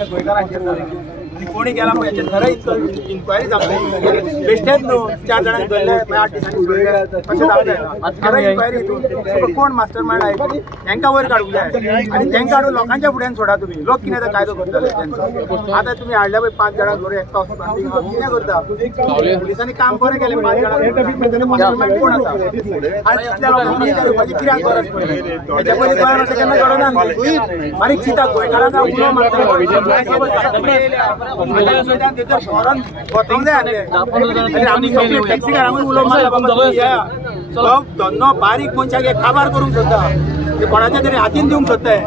त्या गोंयकारांचेर आनी कोणी गेला पळय हेचेर खरें इन्क्वायरी जातली बेश्टेच न्हू 4 जाणांक धरले 8 दिसांनी सोडले तशें जावंक जायना खरें इन्क्वायरी हितून कोण मास्टर मायंड आयली तांकां वयर काडूंक जाय आनी तांकां हाडून लोकांच्या फुड्यान सोडा तुमी लोक कितें तो कायदो करतले तेंचो आतां तुमी हाडल्या पळय 5 जाणांक धरून एकटो वचपाक कितें करता पुलिसांनी काम बरें केलें 5 जाणांक मास्टर मायंड कोण आसा आनी तितल्या लोकांक रस्त्यार येवपाची कित्याक गरज पडली हेच्या पयलीं गोंयांत अशें केन्ना घडना बारीक चिंता गोंयकारांक उलो मारता शहरान वचोंक जाय आनी आमी सगळे टॅक्सीकारांकूय उलो मारला बाबा धंदो बारीक मनशाक एक काबार करूंक सोदता ते कोणाच्या तरी हातीन दिवंक सोदताय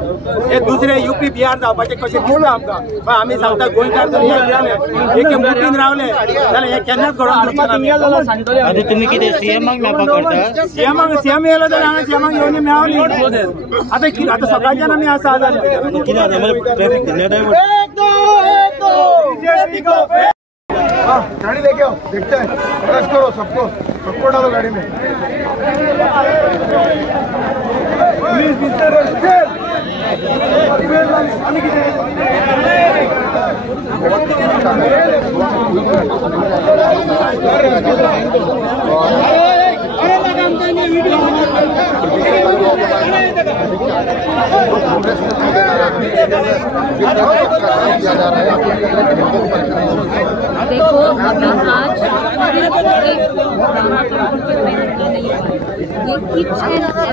हे दुसरे UP बिहार जावपाचे कशें दिसता आमकां पण आमी सांगता गोंयकार जर हे रावले एके मुठीन रावले जाल्यार हे केन्नाच घडोवन दिवचना आमी तुमी कितें सीएमाक मेळपाक करता सीएम येयलो जाल्यार हांगा सीएमाक येवन मेळवली आतां सकाळच्यान आमी आसा आजार ट्रॅफिक गाड़ी लेके आओ देखते हैं अरेस्ट करो सबको डालो गाड़ी में देखो अभी आज ये किचन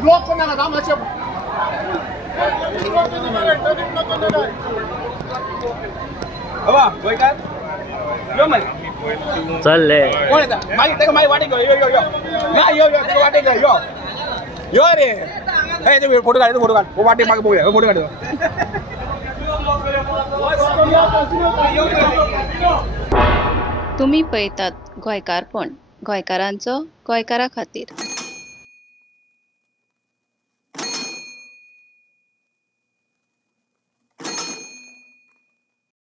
ब्लॉक करना का काम अच्छा बाबा गोंयकार यो मरे चल कोण येता मागीर मागीर वाटेक यो तेका वाटेक यो रे हे ते फोटो काढ वाटेक मागे बघूया फोटो काढ तुम्ही पळयतात गोंयकारपण गोंयकारांचो गोंयकारा खातीर।